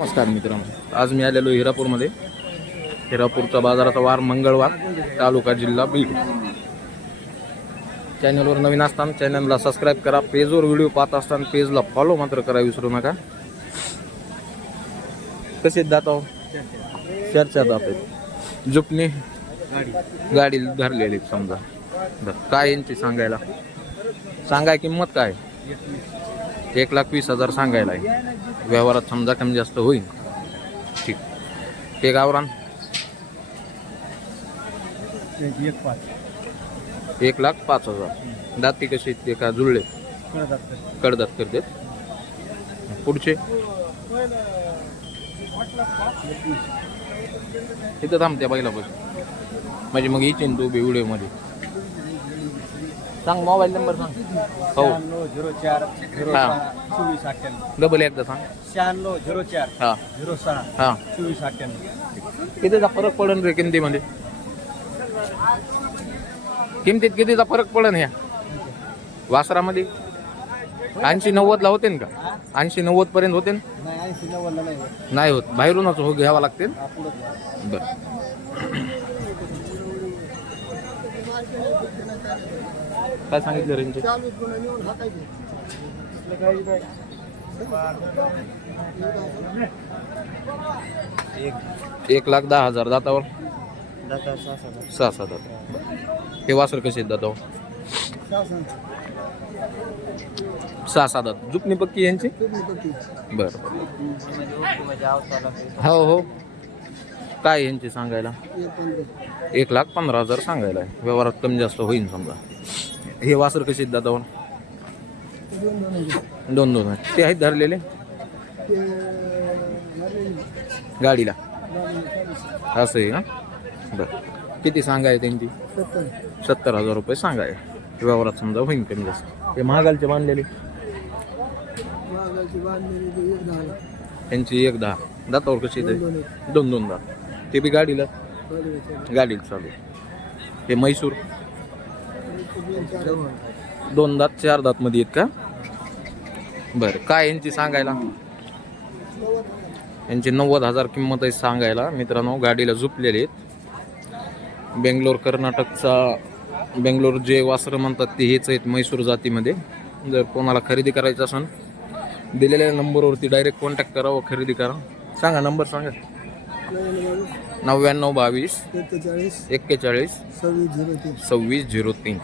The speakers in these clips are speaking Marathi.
नमस्कार मित्रांनो, आज मी आलेलो हिरापूरमध्ये. हिरापूरचा बाजाराचा वार मंगळवार, तालुका जिल्हा बीड. चॅनलवर नवीन असताना चॅनलला सबस्क्राईब करा. पेजवर व्हिडिओ पाहत असताना पेजला फॉलो मात्र करा विसरू नका. कसे जात आहो? चर्चा जात आहेत. जुपणी गाडी धरलेली समजा. काय यांची सांगाय किंमत काय? 1,20,000 सांगायला आहे. व्यवहारात समजा कमी जास्त होईल. ठीक. ते गावरान 1,05,000. दाती कशी ते का जुळले? कडदात करते. पुढचे इथं थांबत्या पहिला पासून म्हणजे मग येईन तू बी व्हिडिओ मध्ये. सांग मोबाईल नंबर सांग. हो 9604 डबल एकदा सांग. 9604 हा 06 हा 2498. कितीचा फरक पडन रे किमतीमध्ये? किमतीत कितीचा फरक पडन ह्या वासरामध्ये? 80-90 ला होते का? 80-90 पर्यंत होते ना? नाही 80-90 नाही होत. नाही होत, बाहेरूनच हो घ्यावा लागते. बर, काय सांगितलं रेंज? 1,10,000 दातावर 6-7 दात. हे वासर कसे आहेत दातावर? 6-7 जुपणी पक्की यांची. बर, हो हो. काय यांची सांगायला? 1,15,000 सांगायला आहे. व्यवहारात कमी जास्त होईल समजा. हे वासर कसे आहेत दातावर? 2-2 ते आहेत धरलेले गाडीला. असं आहे का? बरं, किती सांगाय त्यांची? 70,000 रुपये सांगाय. व्यवहारात समजा होईल कमी जास्त. हे महागालचे बांधलेले त्यांची 1,10. दातावर कशी येते? 2-2 दात. ते बी गाडीला चालू. हे म्हैसूर 2 दात 4 दात मध्ये आहेत का? बरं, काय यांची सांगायला? यांची 90,000 किंमत आहे सांगायला. मित्रांनो, गाडीला झुपलेले आहेत. बेंगलोर कर्नाटकचा बेंगलोर जे वासरं म्हणतात ते हेच आहेत म्हैसूर जातीमध्ये. जर कोणाला खरेदी करायचं असेल दिलेल्या नंबरवरती डायरेक्ट कॉन्टॅक्ट करा व खरेदी करा. सांगा नंबर सांगा. 9922 41 2603.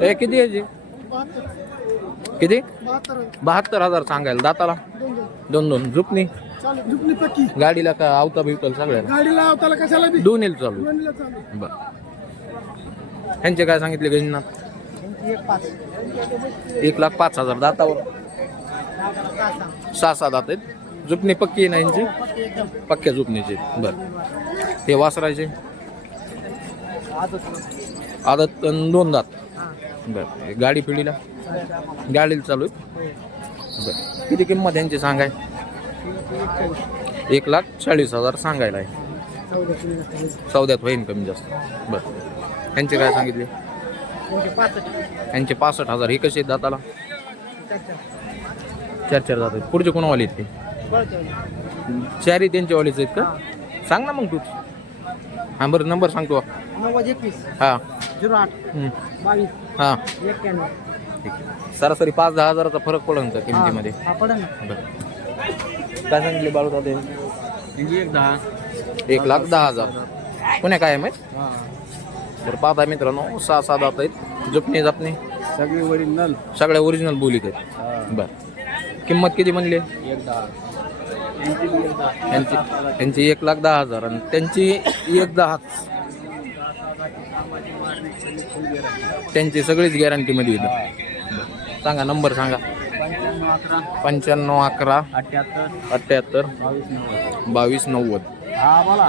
हे किती याची? किती? 72,000 सांगायला. दाताला 2-2 जुपणी गाडीला का आवता बिवताल सगळ्याला? गाडीला आवताला कशाला बी दोन्हीला चालू. बर, ह्यांचे काय सांगितले गंजना? 1,05,000 दातावर 6-7 दात आहेत. जुपणी पक्की आहे ना यांची? पक्क्या जुपणीचे. बर, हे वासरायचे आदत 2 दात. बर, गाडी पिढीला गाडीला चालू आहे. बर, किती किंमत यांची सांगाय? 1,40,000 सांगायला आहे. सौद्यात होईन कमी जास्त. बर, यांचे काय सांगितले? यांचे 65,000. हे कसे आहेत दाताला? 4 दात आहेत. पुढचे कोणावाले आहेत ते? चारी त्यांच्या वालीच आहेत का? सांग ना मग तू. हा बरं, नंबर सांगतो. 91 हा 08 22 हा 91. ठीक आहे. सरासरी 5-10 हजाराचा फरक पडेल का किमतीमध्ये? पडेल. बरं, काय सांगितले बाळू दादा? 1,10. 1,10,000. पुण्या काय आहे माहीत? तर पाहता मित्रांनो, 6-7 दात आहेत. जुपणी जापणी सगळी ओरिजिनल. सगळ्या ओरिजिनल बोलीत आहेत. बरं, किंमत किती म्हणले? 1,10. त्यांची 1,10,000 आणि त्यांची 1,10. त्यांची सगळीच गॅरंटीमध्ये येतं. सांगा नंबर सांगा. 95 11 78 22 90. हा बोला.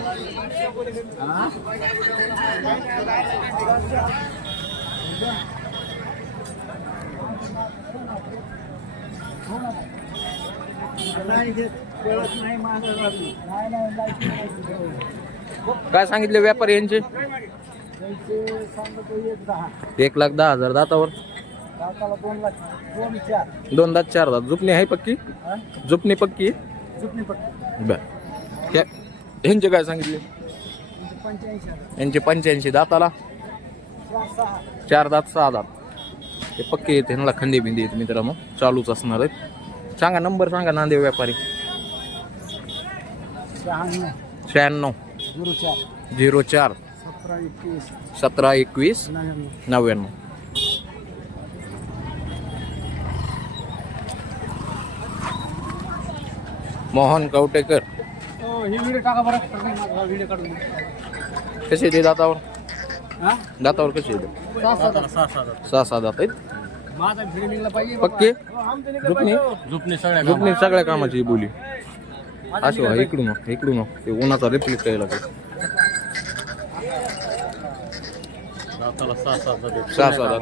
काय सांगितले व्यापारी यांचे? 1,10,000 दातावर दाताला 2 लाख 2 4 2 दात 4 दात. जुपणी आहे पक्की? जुपणी पक्की आहे? चुकली पट्टी बर. ह्यांचे काय सांगितले? 85 यांचे 85 दाताला 4 दात 6 दात. ते पक्के आहेत, ह्यांना खंडी बिंदी आहेत मित्रांनो, चालूच असणार आहेत. सांगा नंबर सांगा नांदेड व्यापारी. 96 04 17 21 99. मोहन कवटेकर. ही व्हिडिओ टाका बरं व्हिडिओ काढून कसे ते दातावर? हा दातावर कसे येते? 6 दात आहेत. माझा व्हिडिओ निघला पाहिजे पक्के झुपणी झुपणी झुपणी सगळ्या कामाची बोली. असं व्हा, इकडून ते उन्हाचा रिफ्लेक्ट यायला लागेल. 6 दात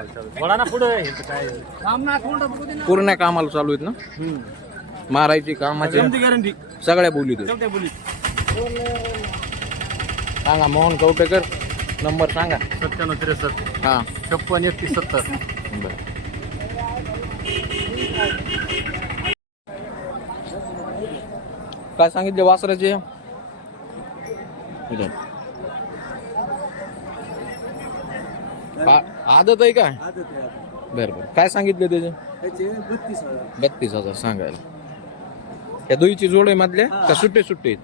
पूर्ण कामाला चालू आहेत ना, मारायची कामाची गॅरंटी सगळ्या बोली ते. बोली सांगा मोहन कवटेकर, नंबर सांगा. 97 63 हां 56 31 70. बरं. काय सांगितले वासराचे? इथं. आदत आहे काय? बरं बरं. काय सांगितले त्याचे? 32,000 सांगायला. या दोईची जोड आहे मधल्या का सुट्टे आहेत?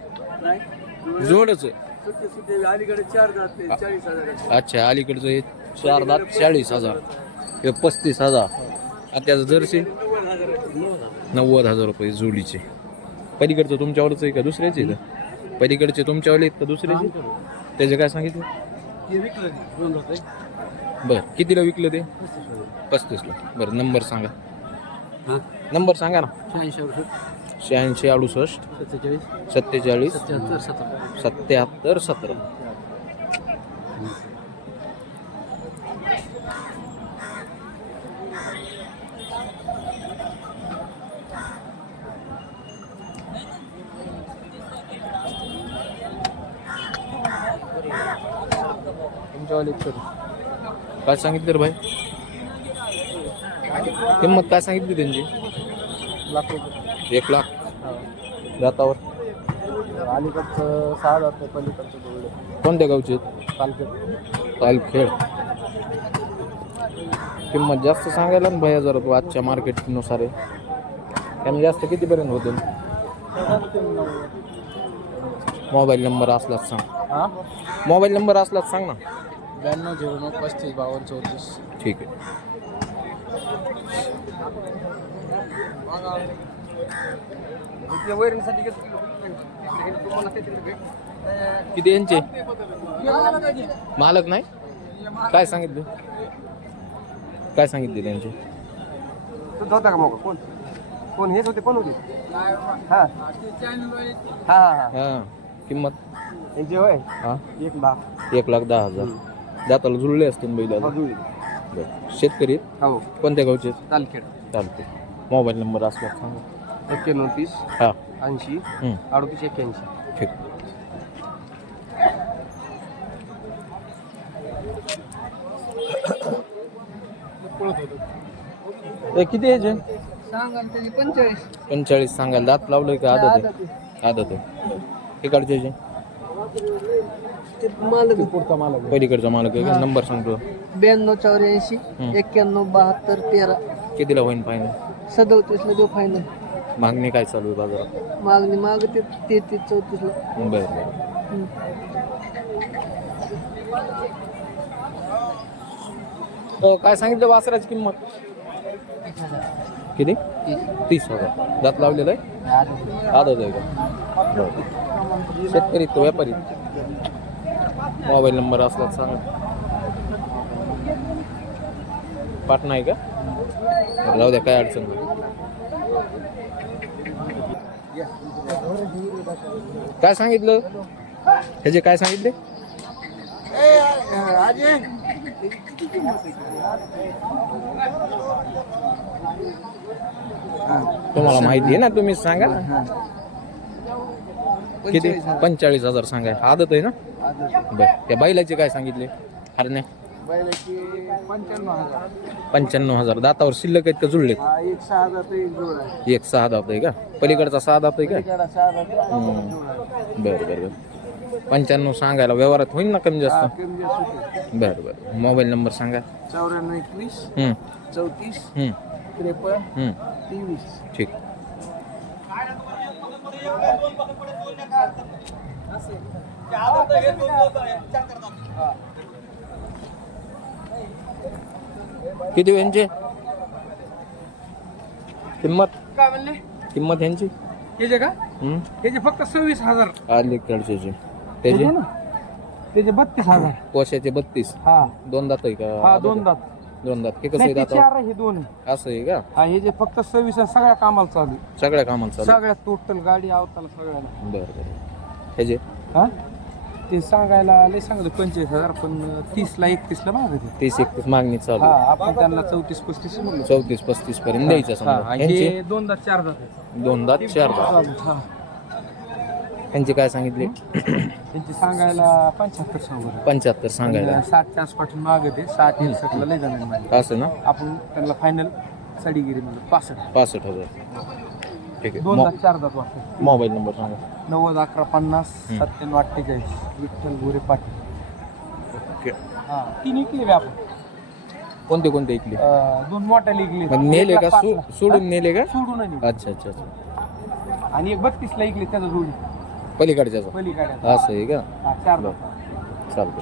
जोडच आहे. अलीकडे 4 दात 40,000. अच्छा, अलीकडचं हे 4 दात 40,000, हे 35,000. आणि त्याचं जर्सी 90,000 रुपये जोडीचे. पलीकडचं तुमच्यावरच आहे का दुसऱ्याचे आहे? पलीकडचे तुमच्यावाले आहेत का दुसऱ्याचे? त्याचे काय सांगितलं? बरं, कितीला विकलं ते? 35ला. बरं, नंबर सांगा. नंबर सांगा ना. 86 68 47 77 17. तुमच्यावाले काय सांगितलं रे भाई? किंमत काय सांगितली त्यांची? 1 लाख. दातावर अलीकडचं 6 दात पलीकडचं जोडले. कोणत्या गावचे आहेत? तालखेड. किंमत जास्त सांगायला ना भाई, जरा तू आजच्या मार्केटनुसार आहे. कमी जास्त कितीपर्यंत होते? मोबाईल नंबर असलाच सांग. मोबाईल नंबर असलाच सांग ना. 92 09 35 52 34. ठीक आहे. किती यांचे मालक नाही? काय सांगितले? काय सांगितले त्यांचे? होता का मग कोण कोण हेच होते कोण होते? हा हा हां, किंमत यांचे होय हां 1,10,000. दाताला जुळले असतील बैलाला. बरं. शेतकरी आहेत? हो कोणत्या गावचे? तालखेड. चालते. मोबाईल नंबर असला सांगा. 91 30 हां 80 हं. 38 81. ठीक. किती यायचे? सांगा त्याची 45. 45 सांगायला. दात लावलंय का? आदत आहे. आदत आहे. इकडचे जे मालक पुढचा मालक पलीकडचा मालक आहे का? नंबर सांगतो. 92 84 91 72 13. कितीला होईन फायनल? 37 ला देऊ फायनल. मागणी काय चालू आहे बाजारात? मागणी मागते 33 34 ला. बरं बरं. काय सांगितलं वासराची किंमत? किती? 30,000. दात लावलेला आहे? आदत आहे का? बरं. शेतकरी तो व्यापारी? मोबाईल नंबर असला सांगा. पाटणा आहे का? जाऊ द्या, काय अडचण नाही. काय सांगितलं ह्याचे? काय सांगितले? तुम्हाला माहिती आहे ना, तुम्ही सांगा ना. किती? 45,000 सांगाय. आदत आहे ना? बरं. त्या बैलाचे काय सांगितले? हरण्या बैलाची 95,000. 95,000. दातावर शिल्लक आहेत का जुळलेत? हा एक 6,000 तर एक जोड आहे. एक 6 दात आहे का? पलीकडचा 6 दात आहे का? पलीकडा 6,000 तर एक जोड आहे. बरं बरं बरं. 95 सांगायला व्यवहारात होईल ना कमी हा, जास्त? कमी जास्त होते. बरं बरं. मोबाईल नंबर सांगा. 94 21 हं, 34 हं, 53 हं. 23. ठीक. किती यांची किंमत? काय म्हणले किंमत यांची? त्याचे का? हं? त्याचे फक्त 26,000. अलीकडचे त्याचे ना त्याचे 32,000. कोशाचे 32. हा दोन दात आहे का? हा दोन दात. दोन दात. हे कसं नाही आहे ते दात? 4 आहे, हे 2 आहे. असं आहे का? हा हे जे फक्त 26 आहे, सगळ्या कामाला चालू आहे. सगळ्या कामाला चालू. सगळ्या टोटल गाडी आवताला सगळ्याला. बरं बरं. ह्याचे हा ते सांगायला लय सांगतो 25,000 पण 30ला 31ला मागते. 30-31 मागणी चालू. हा आपण त्यांना 34-35 म्हणलो. 34-35 पर्यंत द्यायचं हा, समजा. आणि ह्यांचे हे 2 दात 4 दात आहे. 2 दात 4 दात. चालू, हा. ह्यांचे काय सांगितले? त्यांची सांगायला 75 सांगू. 75 सांगायला. 60च्या आसपास मागते. 60-61ला लय जाणार माझे. असं ना? आपण त्यांना फायनल साडीगिरी म्हणलं 65. 65,000. ठीक आहे. 2 दात 4 दात वाटतं. मोबाईल नंबर सांगा. 90 11 50 97 48. विठ्ठल गोरे पाटील. ओके. हा 3 इकले आपण. कोणते कोणते ऐकले? 2 मोठ्या इकले. मग नेले का? सोडून नेले का? सोडून नाही. अच्छा अच्छा अच्छा. आणि एक 32ला इकले त्याचा जोडी पलीकडच्याचा पलीकडे. असं आहे का? 4 दात. चालतं.